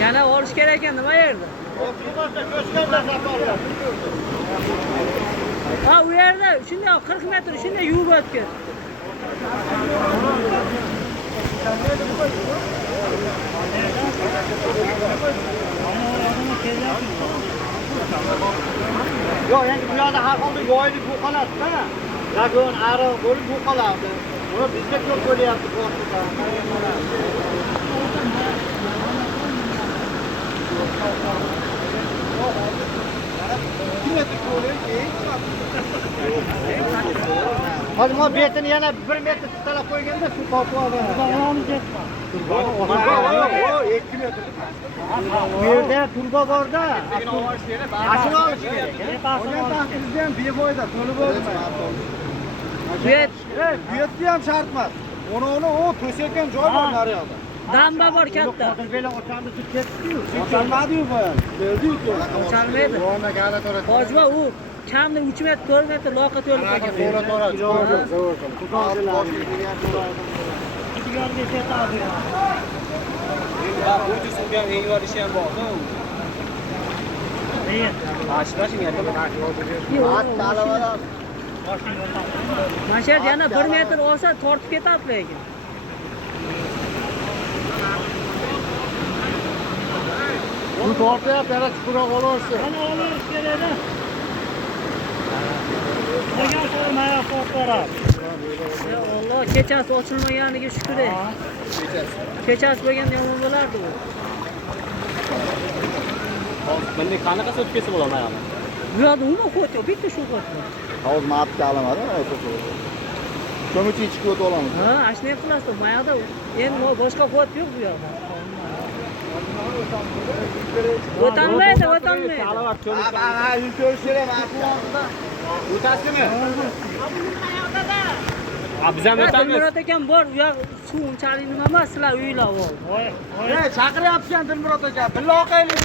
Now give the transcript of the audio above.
Yana olish kerak ekan nima yerda? Ha, u yerda shunday 40 metr shunday yuvib o'tgan. Yo'q, endi bu yoqda har holda yoyilib bu qoladi-da. Lagun ariq bo'lib bu qoladi. Buni bizga ko'p bo'lyapti boshqa. Hozir bu betini yana 1 metr tutalab qo'yganda shu topib oladi. Og'amiz yetdi. Turba 2 metr. Bu yerda turba bor-da. Ashuni olish kerak. O'shan taxtimizni ham befoyda to'lib bo'lmaydi. Bu yerda ham shart emas. Onu o to'sayotgan joy bor naryoqda. Damba bor katta. Hozir bela o'chandi sut ketdi-yu. O'chalmadi-yu bu ham. Keldi-yu. O'chalmaydi. Hojma u kamida 3 metr 4 metr loqa to'lib qolgan. To'la bu suvgan eng yor ishi ham borda. Mana shu yerda yana 1 metr olsa tortib ketadi lekin. Bu tortyapti, yana chuqurroq olaversin. Mana olish kerak-da. Qolgan formaya so'rab. Ya Allah, kechasi ochilmaganiga shukr ey. Kechasi bo'lganda yomon bo'lardi bu. Bunday qanaqa sut ketsa bo'ladi ayol? Bu yoqda nima qo'ydi? Bitta shu qo'ydi. Hozir mapga olamadim, ko'mich ichib o'tib olamiz. Ha, ashunday qilasiz. Bu yoqda endi boshqa qo'yib yo'q bu yoqda. O'tolmaydi. O'tasizmi? Biz ham o'tamiz. Dilmurod akam bor, u yoq suv unchalik nima emas, sizlar uylar ol. Chaqiryapsan Dilmurod aka. Birga oqaylik.